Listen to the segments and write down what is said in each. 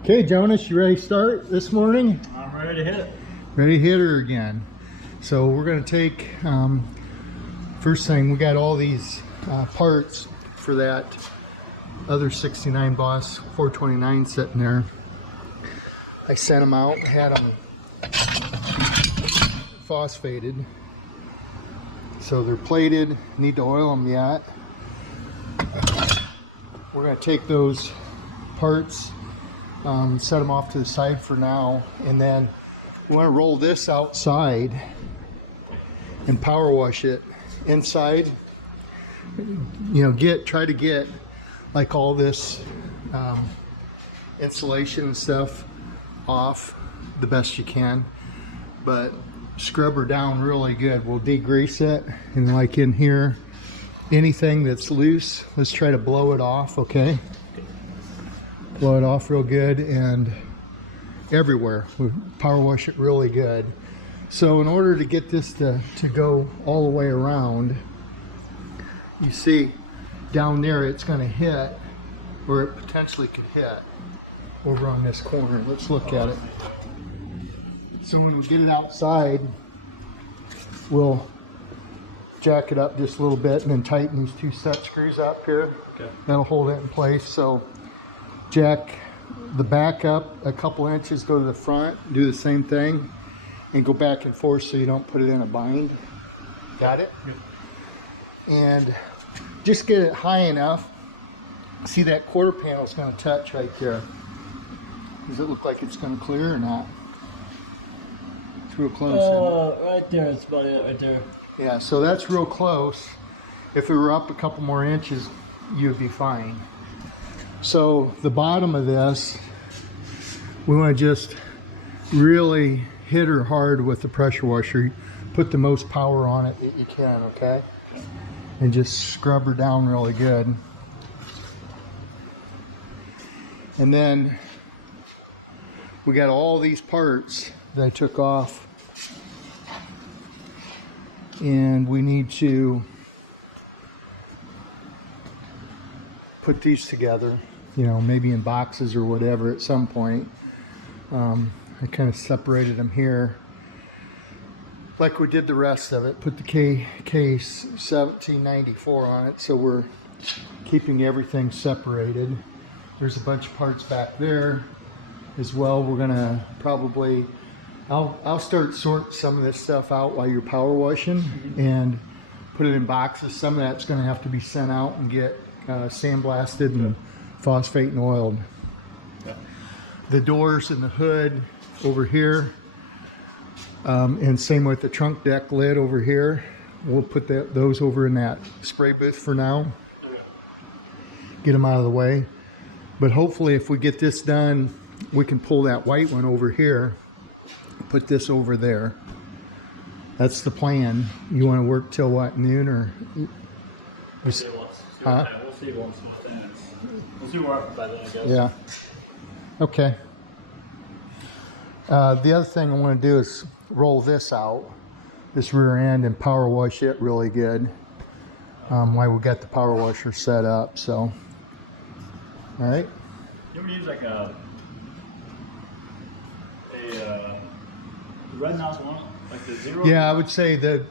Okay, Jonas, you ready to start this morning? I'm ready to hit. Ready to hit her again. So we're going to take, first thing, we got all these parts for that other 69 Boss 429 sitting there. I sent them out, had them phosphated. So they're plated, need to oil them yet. We're going to take those parts, set them off to the side for now, and then we want to roll this outside and power wash it inside. You know, try to get like all this insulation and stuff off the best you can, but scrub her down really good. We'll degrease it, and like in here, anything that's loose, let's try to blow it off. Okay, blow it off real good, and everywhere we power wash it really good. So in order to get this to go all the way around, you see down there it's going to hit, or it potentially could hit over on this corner. Let's look at it. So when we get it outside, we'll jack it up just a little bit and then tighten these two set screws up here. Okay. That'll hold it in place. So jack the back up a couple inches, go to the front, do the same thing, and go back and forth so you don't put it in a bind. Got it? Good. And just get it high enough. See that quarter panel is going to touch right there. Does it look like it's going to clear or not? It's real close. Right there, it's about it right there. Yeah, so that's real close. If we were up a couple more inches, you'd be fine. So the bottom of this, we want to just really hit her hard with the pressure washer. Put the most power on it that you can, okay? And just scrub her down really good. And then we got all these parts that I took off, and we need to put these together, you know, maybe in boxes or whatever at some point. I kind of separated them here like we did the rest of it. Put the case 1794 on it, so we're keeping everything separated. There's a bunch of parts back there as well. We're gonna probably, I'll start sorting some of this stuff out while you're power washing and put it in boxes. Some of that's gonna have to be sent out and get sandblasted and phosphate and oiled. Yeah. The doors and the hood over here, and same with the trunk deck lid over here. We'll put those over in that spray booth for now. Get them out of the way. But hopefully if we get this done, we can pull that white one over here, put this over there. That's the plan. You want to work till what, noon or? We'll see once. Huh? We'll see once. We'll see where by then, I guess. Yeah. Okay. The other thing I want to do is roll this out, this rear end, and power wash it really good. While we got the power washer set up, so. All right. You ever use like a red nozzle one, like the zero? Yeah, I would say that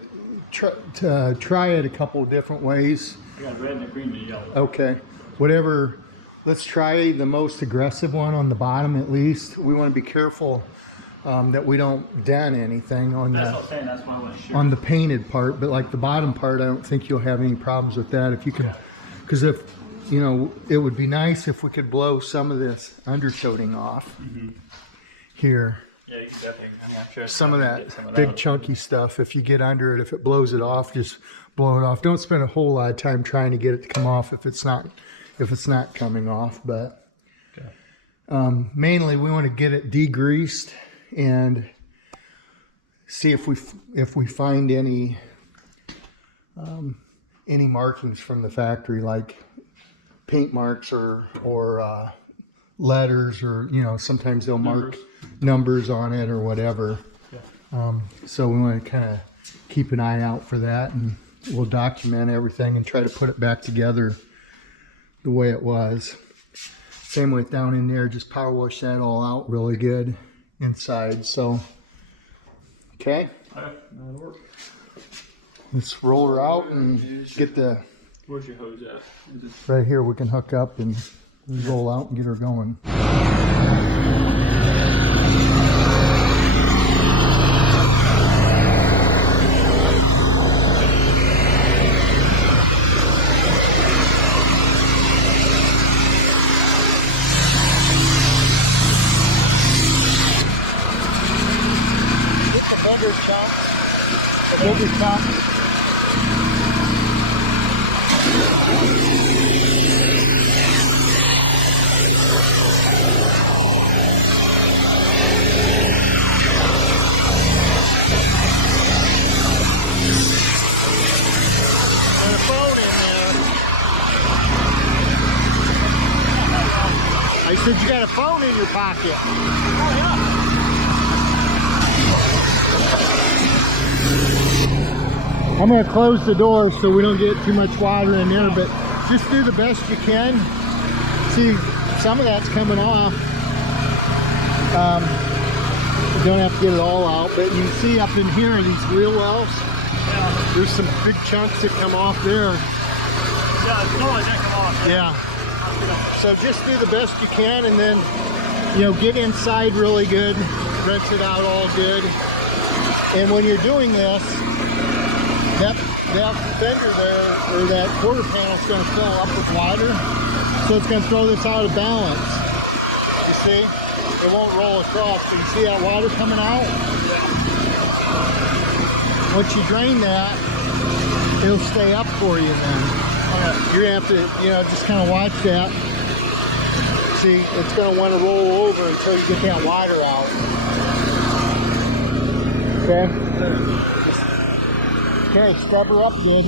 try it a couple of different ways. I got red and a green and a yellow. Okay, whatever. Let's try the most aggressive one on the bottom at least. We want to be careful that we don't dent anything on That's what I'm saying. That's why I want to shoot. on the painted part, but like the bottom part, I don't think you'll have any problems with that if you can, because if, you know, it would be nice if we could blow some of this undercoating off here. Yeah, you can definitely. I mean, I'm sure Some of that big chunky stuff, if you get under it, if it blows it off, just blow it off. Don't spend a whole lot of time trying to get it to come off if it's not coming off. But mainly we want to get it degreased and see if we find any markings from the factory, like paint marks or letters, or, you know, sometimes they'll mark numbers on it or whatever. So we want to kind of keep an eye out for that, and we'll document everything and try to put it back together the way it was. Same with down in there, just power wash that all out really good inside. So, okay, Okay, that'll work. let's roll her out and get the, Where's your hose at? Is it- right here we can hook up and roll out and get her going. Get the bigger chunks. The bigger chunks. There's a phone in there. I said you got a phone in your pocket. Oh yeah. I'm going to close the door so we don't get too much water in there, but just do the best you can. See, some of that's coming off. You don't have to get it all out, but you can see up in here these wheel wells. Yeah, There's some big chunks that come off there. yeah, it's normally that come off. Yeah. So just do the best you can, and then, you know, get inside really good, rinse it out all good. And when you're doing this, that fender there, or that quarter panel is going to fill up with water, so it's going to throw this out of balance. You see? It won't roll across. You see that water coming out? Once you drain that, it'll stay up for you then. You're going to have to, you know, just kind of watch that. See, it's going to want to roll over until you get that water out. Okay? Okay, scrub her up good.